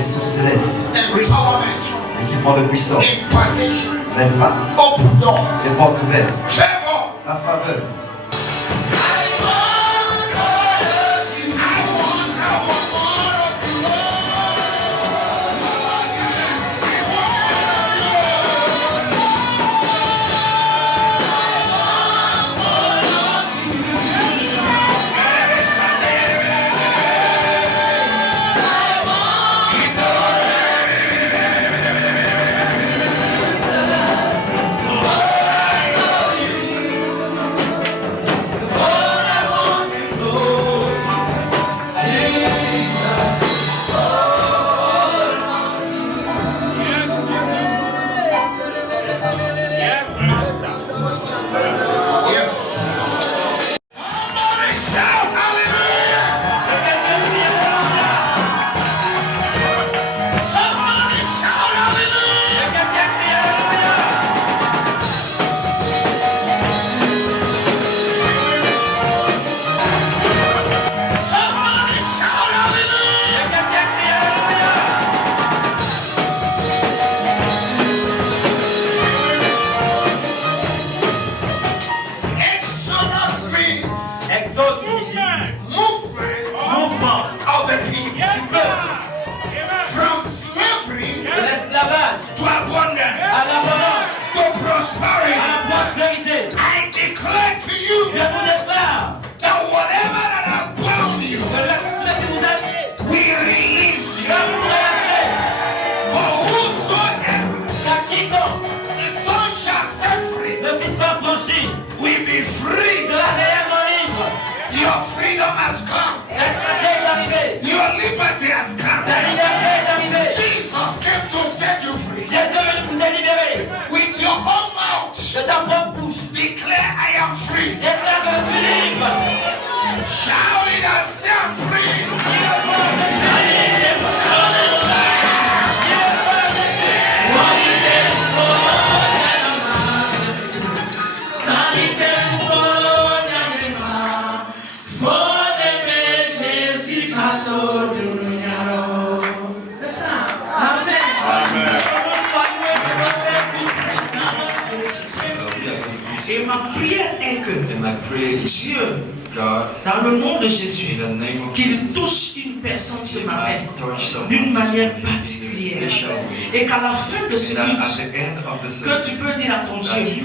sous céleste. Empowerment. L'équipement de puissance. Impartation. Open doors. Les portes ouvertes. Favor. La faveur. Et ma prière est que Dieu, dans le nom de Jésus, qu'il touche une personne ce matin d'une manière particulière. Et qu'à la fin de ce culte, que tu peux dire à ton Dieu,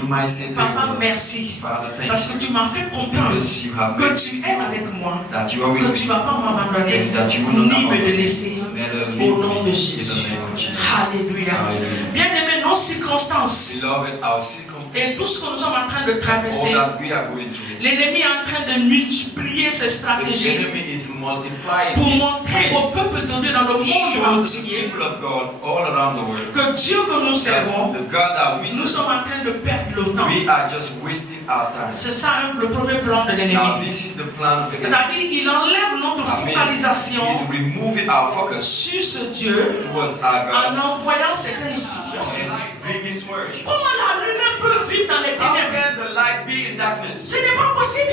Papa, merci, parce que tu m'as fait comprendre que tu es avec moi, que tu ne vas pas m'abandonner, ni me laisser, au nom de Jésus. Alléluia. Bien-aimés, nos circonstances, et tout ce que nous sommes en train de traverser, l'ennemi est en train de multiplier ses stratégies pour montrer au peuple de Dieu dans le monde entier que Dieu que nous servons, nous sommes en train de perdre le temps. C'est ça le premier plan de l'ennemi. C'est-à-dire il enlève notre focalisation sur ce Dieu en envoyant certaines situations. Comment la lumière peut vivre dans les ténèbres? Ce n'est pas possible.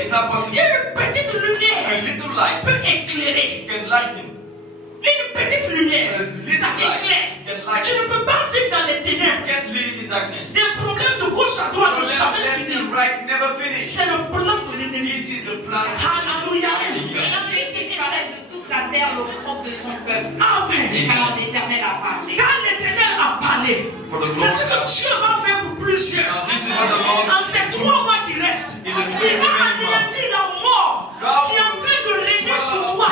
Il y a une petite lumière peut éclairer. Une petite lumière, ça éclaire. Tu ne peux pas vivre dans les ténèbres. Des problèmes de gauche à droite ne jamais finir. C'est le plan de l'ennemi. Alléluia. La vérité, c'est de toute la terre, le repose de son peuple. Amen. Car l'Éternel a parlé. Quand l'Éternel a parlé, c'est ce que Dieu va faire pour plusieurs. En ces 3 mois qui restent, il va anéantir la mort qui est en train de régner sur toi.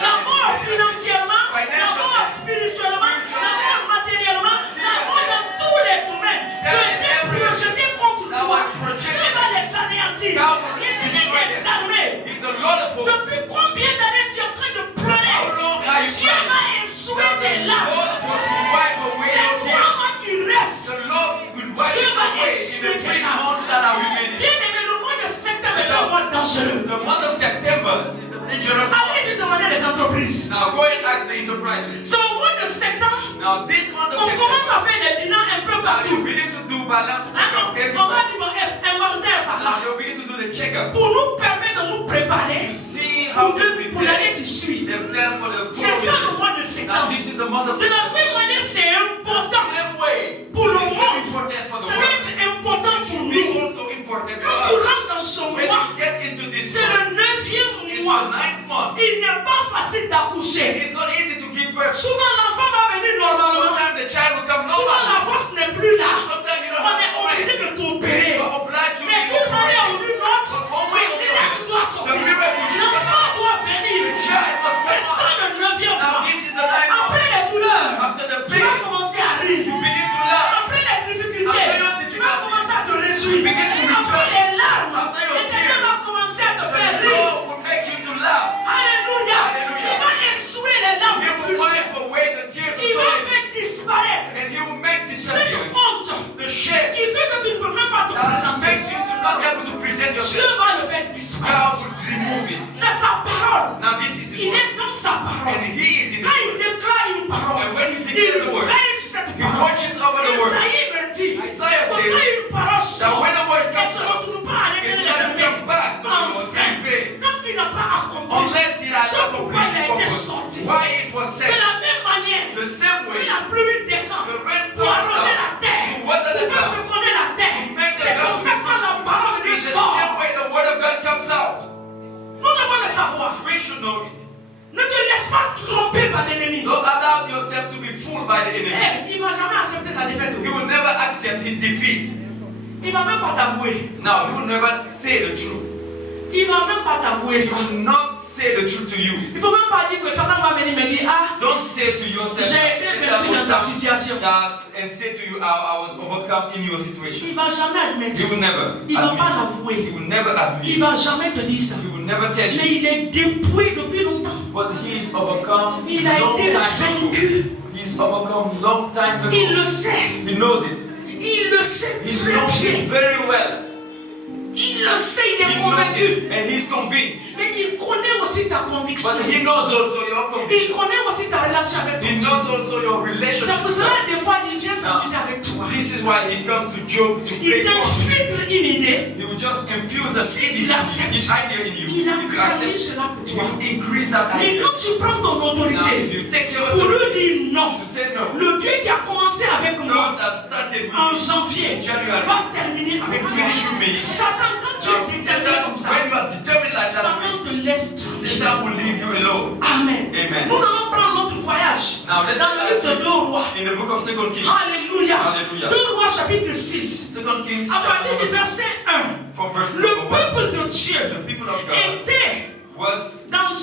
La mort financièrement, la mort spirituellement, la mort matériellement, la mort dans tous les domaines qui ont été projetés contre toi. Dieu va les anéantir. Il est désarmé. Depuis combien d'années tu es en train de pleurer? Dieu va essuyer tes larmes. C'est 3 mois qui restent. Dieu va essuyer tes larmes. Bien aimé, le mois de septembre est un mois dangereux. Allez demander les entreprises. Now go and ask the enterprises. So au mois de septembre, Now this month of on September, commence à faire des bilans un peu now partout. you begin to do balance On checkup va everywhere. dire inventaire par Now là. you begin to do the checkup Pour nous permettre de nous préparer to see how they pour l'année prepare qui suit. themselves for the C'est ça le following. mois de That septembre. this is the month of De la September. même manière, c'est The important same way, pour le it's very monde. important for the Ça world. va être important It pour should be nous. also important for Quand tu us. rentres dans ce When mois, you get into this c'est month, le 9e it's mois. the 9th month. Il n'est pas facile d'accoucher. It's not easy to give birth. Souvent, l'enfant va venir normalement. Sometimes the child will come Souvent, la normal. force n'est plus là. Sometimes you don't On est have obligé strength. de t'opérer. You are obliged to Mais be d'une manière ou operated. d'une autre, One way or le the other. miracle doit sortir. The miracle should L'enfant doit venir. Child must C'est come ça out. le 9e Now mois. this is the 9th month. Après les douleurs, After the tu vas pain, commencer à rire. you begin to laugh. Après les difficultés, After your tu vas commencer à te réjouir. you begin to Après rejoice. les larmes, After your l'Éternel va tears, commencer à te faire The rire. Lord will make you to laugh. Alléluia. Alléluia. Il va essuyer les larmes He de will plus. wipe away the tears of Il va sorrow. faire disparaître And he will make cette disappear honte the shame qui fait que tu ne peux même pas te that présenter. makes you to not be able to present Dieu yourself. va le faire God disparaître. will remove it. C'est sa parole. Now this is his Il word. est dans sa parole. And he is in Quand his il word. déclare une parole, And when he il declares the word, veille sur cette he parole. watches over the word. Isaïe me dit, Isaiah quand said une parole that sort, when the word elle comes ne se out, retrouve pas à it l'éternel will des not armées. come back to the Lord in vain. Quand il n'a pas accompli Unless he has ce pourquoi accomplished il a the été purpose. sorti. Why it was De sent. la même manière, The same que way, la pluie descend the rain pour comes arroser la down terre, to water the pour faire ground. féconder la terre. Make the C'est comme ground ça que la parole de Dieu It's the sort. same way the word of God comes out. Nous devons le savoir. We should know it. Ne te laisse pas tromper par l'ennemi. Don't allow yourself to be fooled by the enemy. Il ne va jamais accepter sa défaite. He will never accept his defeat. Il ne va même pas t'avouer. Now, he will never say the truth. Il ne va même pas t'avouer ça. He will not say the truth to you. Il ne faut même pas dire que Satan va venir me dire, ah, Don't say to yourself j'ai été vaincu dans ta situation. and say to you, I was overcome in your situation. Il ne va jamais admettre. He will never Il ne va pas admit. l'avouer. He will never Il ne admit. va jamais te dire ça. He will never tell Mais you. il est dépouillé depuis longtemps. But he is overcome Il a long été time ago. vaincu. He is overcome long time Il ago. le sait. He knows it. Il le sait He très knows bien. it very well. Il le sait, il He est knows convaincu. it. And he is convinced. Mais il connaît aussi ta conviction. But he knows also your Il conviction. connaît aussi ta relation avec He Dieu. knows also your relationship. C'est pour with cela God. des fois il vient s'amuser avec toi. This is why he comes to Job to Il play for him. t'infiltre une idée. He will just infuse Si tu his l'acceptes, idea in you. il a If you créé accept, cela pour it toi. will increase that Mais idea. quand tu prends ton Now, autorité if you take your pour authority lui dire non, to say no, le Dieu qui a commencé avec God moi has started with en me. janvier January. va terminer avec Will moi. finish with me. Satan, quand tu Now, es déterminé comme ça, when you are determined like that, Satan te laisse tranquille. Satan will leave you alone. Amen. Amen. Nous allons prendre notre voyage Now, let's dans le livre de 2 rois. in the book of 2 Kings. Alléluia. Alléluia. 2 rois chapitre 6. 2 Kings, À partir chapter du verset 1. from verse Le number 1. peuple de Dieu The people of God était was dans un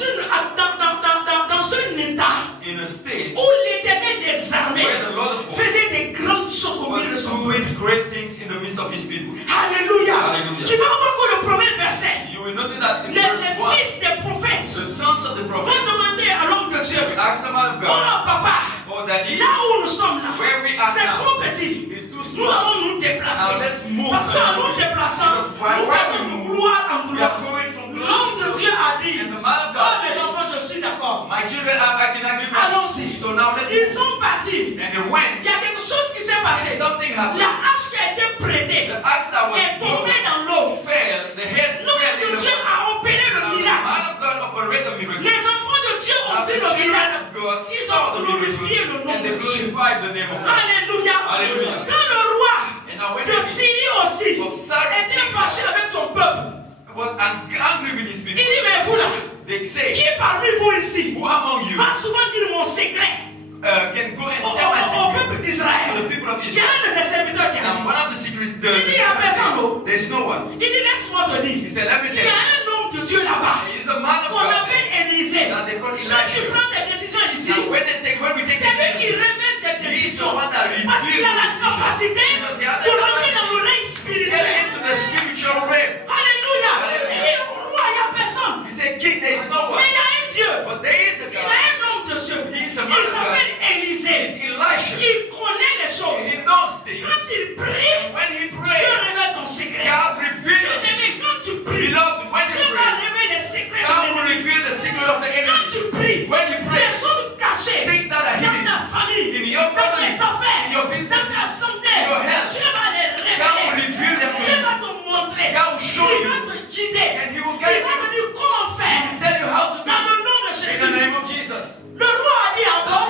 état in a state où l'Éternel des armées where the Lord of hosts faisait des grandes choses au milieu de was son peuple. doing great things in the midst of his people. Alléluia. Alléluia. Tu vas voir que le premier verset, You will notice that in les verse 1, fils des prophètes the sons of the vont prophets demander à l'homme de Dieu, asked the man of oh God, papa, oh daddy, là où nous sommes là, where we are c'est now trop petit. is too Nous small. allons nous déplacer. Now let's move. Parce qu'en nous déplaçant, Because nous while we allons nous move, gloire en we are gloire. going from glory L'homme to de Dieu glory. a dit, And the man of oh God les said, enfants, je suis d'accord. my children are back in agreement. Allons-y. So now let's Ils move. sont partis. And they went. Il y a quelque chose qui s'est passé. And something happened. La hache qui a été prêtée The axe that was est tombée broken dans l'eau. fell. The head L'homme fell in de the Dieu water. a opéré le Now the miracle. man of God operated the miracle. Les enfants de Dieu ont Now vu the le children miracle. of God Ils saw ont the glorifié le miracle nom and de they Dieu. glorified the name of God. Alléluia. Alléluia. Quand le roi And now when de Syrie aussi of Syria était fâché avec son peuple, was angry with his il people, dit, mais vous là, they qui say, parmi vous ici who among you va souvent dire mon secret can go and au tell my secret peuple to d'Israël? the people of Il y a Israel? un de ses serviteurs qui a Now dit, one of the secrets, Il dit, il y a personne, oh. there's no one. il dit, laisse-moi te dire, He said, let me il tell y a you, un homme de Dieu là-bas there is a man of qu'on God appelle Élisée. that they call Quand tu Elisha. prends des décisions ici, Now when we take c'est lui qui decisions, révèle des he is the décisions. one that Parce qu'il a la reveals the capacité Because he has the pour rentrer capacity dans le règne to get spirituel. into the spiritual realm. Alléluia. Alléluia. Il dit, roi, il n'y a personne. He said, King, there is no Mais one. il y a un Dieu. But there is a Il y a God. un homme de Dieu. He is a Il man of s'appelle God. Élisée. He is Elisha. Il connaît les choses. He knows things. Quand il prie, When he Dieu prays, révèle ton secret. God reveals C'est it. quand tu pries, Beloved, when Dieu you va pray, révéler les secrets de God will l'ennemi. reveal the secret of the Quand enemy. tu pries, When you pray, les choses cachées things that are dans hidden ta famille, in your dans family, tes affaires, in your dans businesses, ta santé, in your health, Dieu va les God will révéler. reveal them to Dieu you. va te montrer. God will show Il you. va te guider. And he will Il guide va te you. dire comment He faire. will tell you how to do Dans it. le nom de In the Jésus. name of Jesus. Le roi a dit à bon,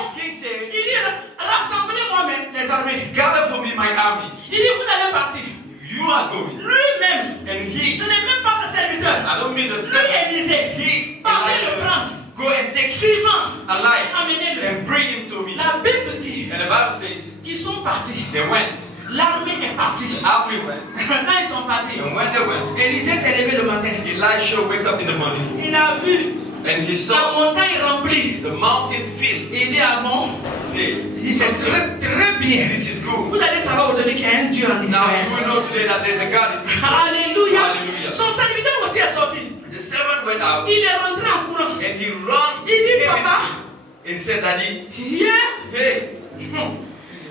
sont partis. They went. L'armée est partie. Army went. Quand ils sont partis, And when they went, Élisée s'est levé le matin. Elisha wake up in the morning Il a vu and he la saw montagne remplie. the mountain filled. Et il dit, ah bon? He said, Il dit, c'est très, très bien. this is good. Vous allez savoir aujourd'hui qu'il y a un Dieu en Now Israël. you will know today that there's a God in Israel. Alléluia. Hallelujah. Son serviteur aussi est sorti. The servant went out Il est rentré en courant. and he ran. Il dit, came in, papa, and said, Daddy, hier, hey,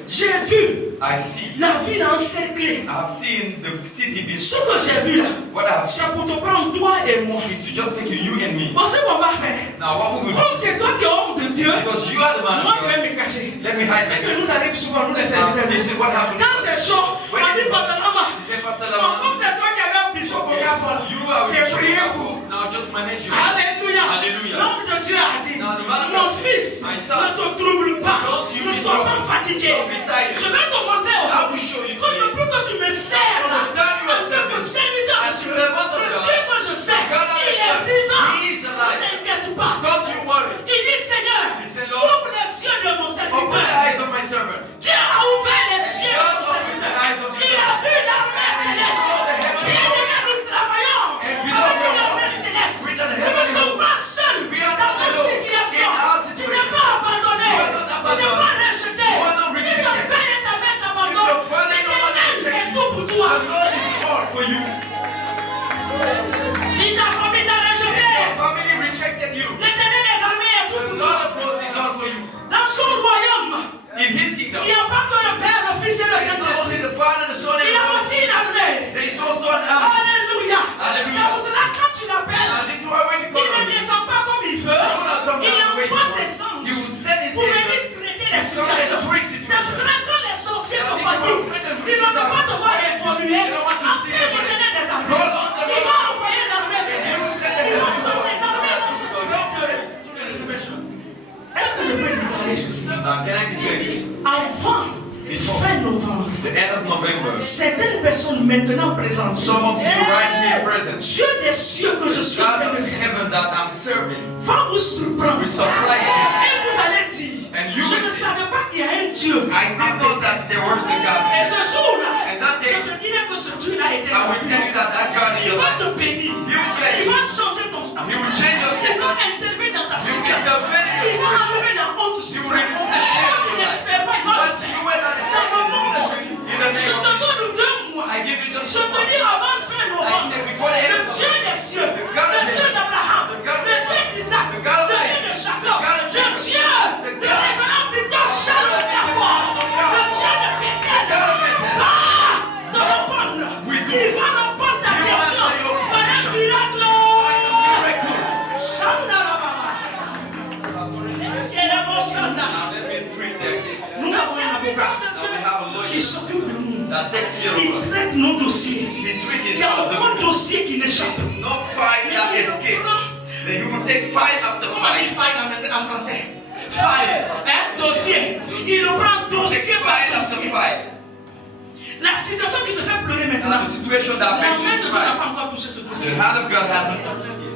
j'ai vu I see. la ville encerclée. I've seen the city be Ce que j'ai vu là, what I have seen c'est pour te prendre toi et moi. is to just take you and me. Bon, c'est ce qu'on va faire. Now what will we do? Comme c'est toi qui es homme de Dieu, Because you are the man moi of je vais God. me cacher. Let me hide C'est ce qui myself. nous arrive souvent, nous les Now, serviteurs. this is what happened. Quand c'est chaud, on dit Pastor Lama. He said, Pastor Bon, Lama, comme c'est toi qui avais un bishop au Gafol, you are with t'es Bishop prié Okafor. pour. Now just manage yourself. Alléluia. Alléluia. L'homme de Dieu a dit, Now, the man of mon God said, fils, my son, ne te trouble pas. don't you Ne be sois pas troubled. fatigué. Don't be tired. Je vais te montrer I will aujourd'hui. show you Que today. depuis que tu me sers là, From the time you are en tant que serving, serviteur de as Dieu, servant of le God, Dieu que je sers, God of il the est servant, vivant. He is Ne alive. t'inquiète pas. Don't you worry. Il dit Seigneur, He said, Lord, ouvre les yeux de mon open the serviteur. eyes of my servant. Dieu a ouvert les yeux de God son opened the eyes of serviteur. his Il a servant. vu l'armée céleste. Bien aimé, nous travaillons And we avec don't l'armée céleste. We don't Nous ne sommes pas seuls We are dans not nos alone situations. in our Tu situation. n'es pas abandonné. You are not Tu n'es abandoned. pas rejeté. You are not Si ton rejected. père et ta mère If t'abandonnent, your father and your mother l'Éternel reject est you, tout pour toi. the Lord is all for you. Si ta famille t'a rejeté, Your family rejected you. l'Éternel des armées est tout The pour Lord toi. of hosts is all for you. Dans son royaume, In His il kingdom, n'y a pas que le Père, le Fils et le there is not only Saint-Esprit. the Father, the Son, and Il y the a Holy aussi Spirit. une armée. There is also an army. Alléluia. Alléluia. C'est pour cela que quand tu l'appelles, And this is why when you il call ne on Him, descend pas comme il veut. He will not come Il down the way He envoie wants. ses He anges will send His pour venir angels traiter to les come and situations. treat C'est pour situations. cela que les sorciers Now, te this is fatiguent. what when the Ils witches ne veulent pas are- te voir évoluer. They don't want to see Appelle you. l'Éternel des armées. Call on the Il Lord. va envoyer l'armée He will céleste. send the Il va heavens sauver les armées dans ce to the situation. Est-ce que je peux déclarer ceci? Now, can I declare this? Avant fin novembre, The end of November, certaines personnes maintenant présentes, some of you right here present, Dieu des cieux que je suis en God train de of servir, heaven that I'm serving, va vous surprendre. will surprise you. Et vous allez dire, And you je will ne see. savais pas qu'il y a un Dieu. I didn't know that there was a Et God. ce jour-là, And that je day, te dirai que ce Dieu-là était I will tell you that that God is il your va life. te bénir. He will bless Il you. va changer ton statut. He will change your Il va status. intervenir dans ta He will situation. intervene in your Il va situation. enlever la honte He sur will toi. remove the shame Tu from your life. n'espères pas, il va le What faire. you were not Dans le nom de expecting. Jésus. In the Je name te of Jesus. donne 2 mois. I give you just Je te dis avant de fin I novembre, said before the end le of Dieu des cieux, The God of le Dieu heaven, d'Abraham, the God of le Dieu d'Isaac, the le God of Dieu Isaac, de the Jacob, God of le Jacob, Dieu the de God révérend Victor Charles de Pierrefonds, le Dieu de Bethel, God of Bethel. va te répondre. We do. Il va répondre ta He will question answer your par un petition. miracle. Miracle. Chanda la baba. C'est la bonne chanda. Let me treat like this. Nous avons un avocat Now we have a qui lawyer s'occupe de nous. that takes care Il of us. traite nos dossiers. He treats Il his n'y a other aucun people. dossier qui n'échappe. There's no fight that escape. Then he will take fight after Comment on dit fight. faille en français? Faille. Hein? Dossier. Il le prend dossier Take par fight after dossier. fight. La situation qui te fait pleurer Now maintenant, the situation that la makes main de you Dieu n'a cry, pas encore touché ce the dossier. hand of God hasn't touched it yet.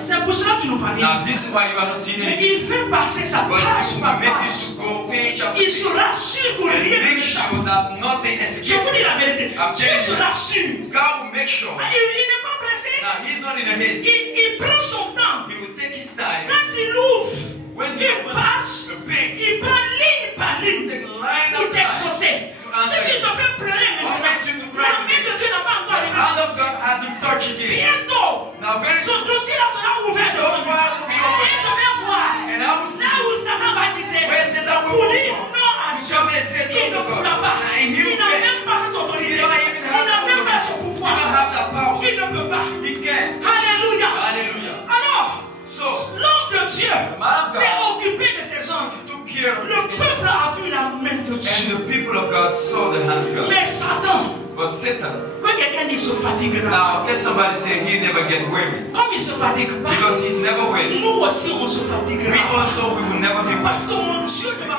C'est pour cela que tu nous parles. Now this is why you are not seeing Mais anything. il fait passer sa But page it par will make page. you to go page after Il page. se rassure que And rien ne make l'échappe. sure that nothing Je escapes. vous dis la vérité. I'm Dieu telling se you. rassure. God will make sure. Il n'est pas pressé. Now he's not in a haste. Il prend son temps. He will take his time. Quand il ouvre When he une opens page, a page, il prend ligne par ligne. take line Il after line. t'exauce. To answer. Ce qui te fait pleurer What maintenant, makes you to cry la main today? de Dieu n'a pas encore The arrivé. hand of God hasn't touched it yet. Bientôt, Now very ce soon, dossier-là sera ouvert devant your nous. file will be open. Et je vais voir And I will see là où Satan va quitter. where Satan will Pour move dire from. non à Dieu. Come and say Il no ne to God. pourra pas. And he Il will n'a get. même pas cette autorité. He don't even Il have n'a that même pas ce authority. He pouvoir. don't have that power. Il ne peut pas. He can't. Alléluia. Hallelujah. Alors, So, l'homme de Dieu man of God s'est occupé de ces gens. took care of Le it. peuple a vu la main de And Dieu. the people of God saw the hand of God. Mais Satan, But Satan, quand quelqu'un dit se fatiguera, now can somebody say he never get weary? comme il se fatigue pas, Because he's never weary. nous aussi on se We fatiguera. also, we will never be weary. Parce que mon Dieu ne va